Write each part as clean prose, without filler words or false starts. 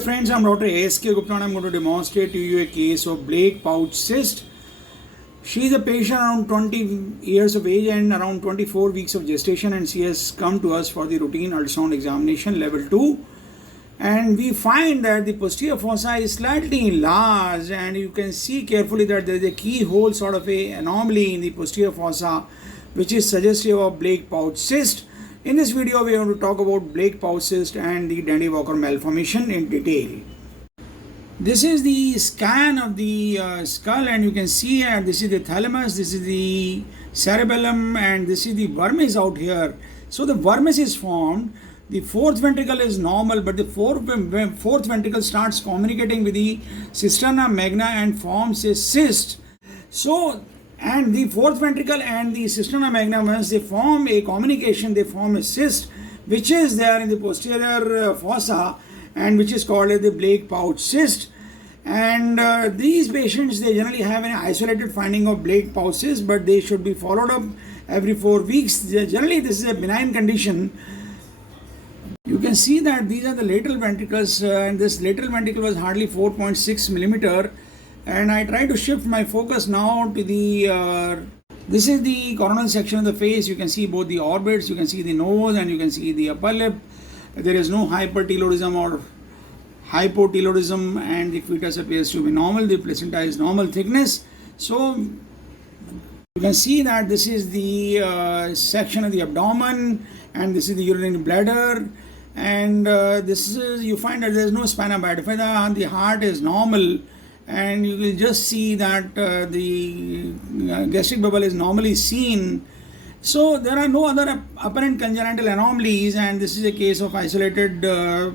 Friends, I'm Dr. A.S.K. Gupta and I'm going to demonstrate to you a case of Blake pouch cyst. She is a patient around 20 years of age and around 24 weeks of gestation, and she has come to us for the routine ultrasound examination level 2. And we find that the posterior fossa is slightly enlarged, and you can see carefully that there is a keyhole sort of a anomaly in the posterior fossa which is suggestive of Blake pouch cyst. In this video, we are going to talk about Blake pouch cyst and the Dandy-Walker malformation in detail. This is the scan of the skull, and you can see this is the thalamus, this is the cerebellum, and this is the vermis out here. So the vermis is formed. The fourth ventricle is normal, but the fourth ventricle starts communicating with the cisterna magna and forms a cyst. And the fourth ventricle and the cisterna magna, once they form a communication, they form a cyst which is there in the posterior fossa and which is called as the Blake pouch cyst. And these patients, they generally have an isolated finding of Blake pouch cyst, but they should be followed up every 4 weeks. Generally, this is a benign condition. You can see that these are the lateral ventricles, and this lateral ventricle was hardly 4.6 millimeter. And I try to shift my focus now to the, this is the coronal section of the face. You can see both the orbits, you can see the nose, and you can see the upper lip. There is no hypertelorism or hypotelorism, and the fetus appears to be normal. The placenta is normal thickness. So you can see that this is the section of the abdomen, and this is the urinary bladder. And this is, you find that there is no spina bifida, the heart is normal. And you will just see that the gastric bubble is normally seen. So there are no other apparent congenital anomalies, and this is a case of isolated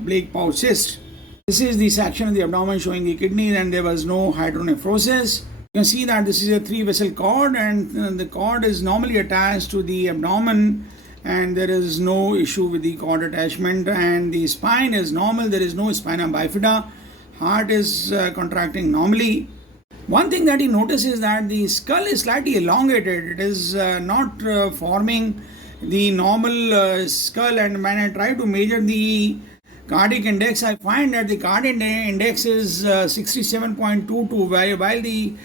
Blake pouch cyst. This is the section of the abdomen showing the kidneys, and there was no hydronephrosis. You can see that this is a 3-vessel cord, and the cord is normally attached to the abdomen, and there is no issue with the cord attachment, and the spine is normal. There is no spina bifida. Heart is contracting normally. One thing that you notice is that the skull is slightly elongated. It is not forming the normal skull, and when I try to measure the cardiac index, I find that the cardiac index is 67.22,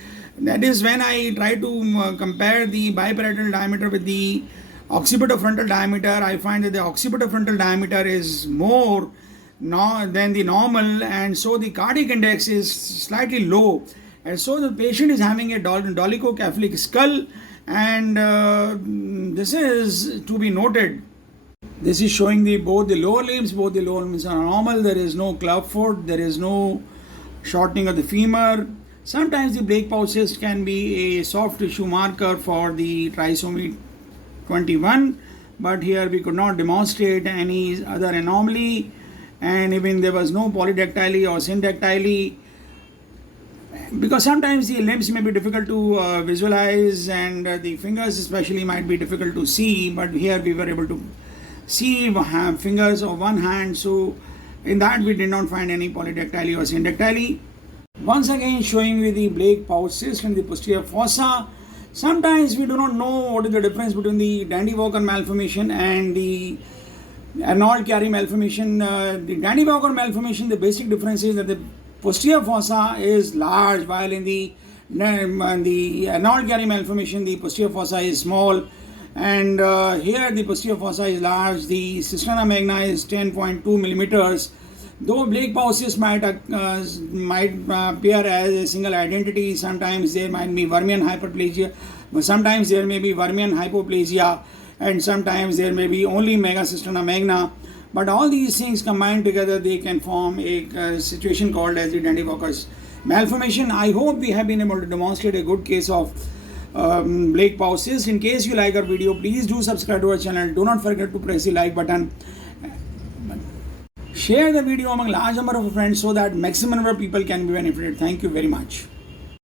that is when I try to compare the biparietal diameter with the occipitofrontal diameter. I find that the occipitofrontal diameter is more than the normal, and so the cardiac index is slightly low, and so the patient is having a dolichocephalic skull, and this is to be noted. This is showing both the lower limbs. Both the lower limbs are normal. There is no clubfoot, there is no shortening of the femur. Sometimes the Blake pouch cyst can be a soft tissue marker for the trisomy 21, but here we could not demonstrate any other anomaly. And even there was no polydactyly or syndactyly, because sometimes the limbs may be difficult to visualize, and the fingers especially might be difficult to see, but here we were able to see fingers of one hand, so in that we did not find any polydactyly or syndactyly. Once again, showing you the Blake pouch cyst in the posterior fossa. Sometimes we do not know what is the difference between the Dandy-Walker malformation and the Arnold-Chiari malformation. The Dandy-Walker malformation, the basic difference is that the posterior fossa is large, while in the Arnold-Chiari malformation, the posterior fossa is small. And here the posterior fossa is large. The cisterna magna is 10.2 millimeters. Though Blake pouch cyst might appear as a single identity, sometimes there might be Vermian hyperplasia, sometimes there may be Vermian hypoplasia, and sometimes there may be only megacisterna magna. But all these things combined together, they can form a situation called as the Dandy-Walker's malformation. I hope we have been able to demonstrate a good case of Blake pouch cyst. In case you like our video, please do subscribe to our channel. Do not forget to press the like button. Share the video among large number of friends so that maximum number of people can be benefited. Thank you very much.